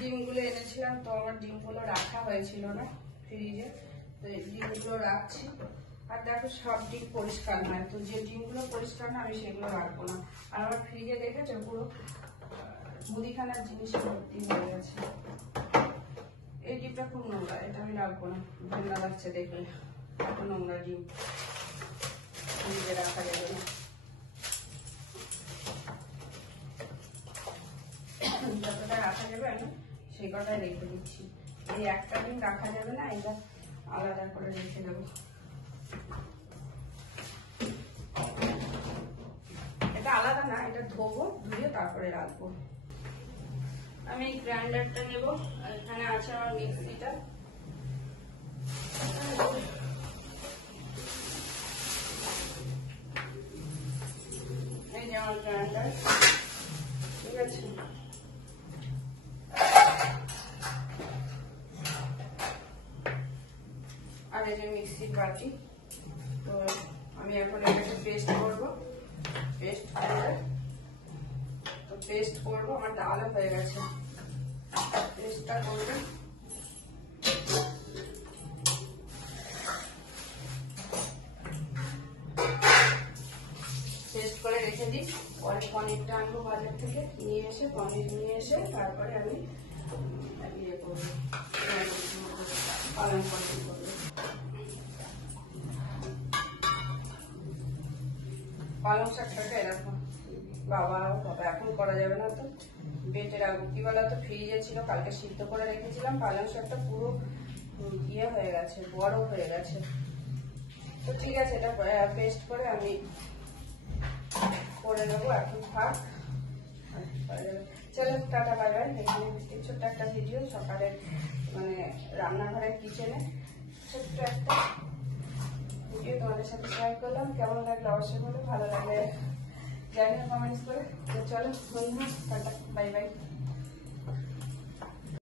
ডিমগুলো এনেছিলাম, তো আমার ডিমগুলো রাখা হয়েছিল না ফ্রিজে, তো এই ডিমগুলো রাখছি। আর দেখো সব ডিম পরিষ্কার নয়, তো যে ডিমগুলো পরিষ্কার না আমি সেগুলো রাখবো না। আর আমার ফ্রিজে দেখেছো পুরো মুদিখানার জিনিস ভর্তি হয়ে গেছে। এই ডিমটা খুব নোংরা, এটা আমি রাখবো না, ঘৃণা লাগছে দেখলে। এত নোংরা ডিম ফ্রিজে রাখা যাবে না। যতটা রাখা যাবে আমি সেই কথাই রেখে দিচ্ছি। এই একটা ডিম রাখা যাবে না, এটা আলাদা করে রেখে দেবো। এটা আলাদা না, এটা ধোবো, ধুয়ে তারপরে রাখবো। আমি গ্রাইন্ডারটা নেব, এখানে আছে আমার মিক্সিটা। এই যে আমার গ্রাইন্ডার, ঠিক আছে। আর এই যে মিক্সির বাটি, তো আমি এখন এটাকে পেস্ট করবো। পেস্ট করবো, আমার ডালও হয়ে গেছে। পেস্টটা করবো, পেস্ট করে রেখে দিই। পরে পনিরটা আনবো বাজার থেকে, পনির নিয়ে এসে তারপরে আমি ইয়ে করবো, পালং পনির করবো। পালং শাকটাকে এরকম বাবা এখন করা যাবে না, তো বেটে রাখবো। কি বলতো, ফ্রিজে ছিল, কালকে সিদ্ধ করে রেখেছিলাম। পালং শাকটা পুরো ইয়ে হয়ে গেছে, বরফ হয়ে গেছে। তো ঠিক আছে, এটা পেস্ট করে আমি করে নেবো। এখন থাক, চলো টাটা বাই বাই। এখানে ছোট্ট একটা ভিডিও, সকালে মানে রান্নাঘরের কিচেনে ছোট্ট একটা ভিডিও তোমাদের সাথে শেয়ার করলাম। কেমন লাগলো অবশ্যই বলো, ভালো লাগলে জানিও কমেন্টস করে। তো চলো বন্ধুরা, টাটা বাই বাই।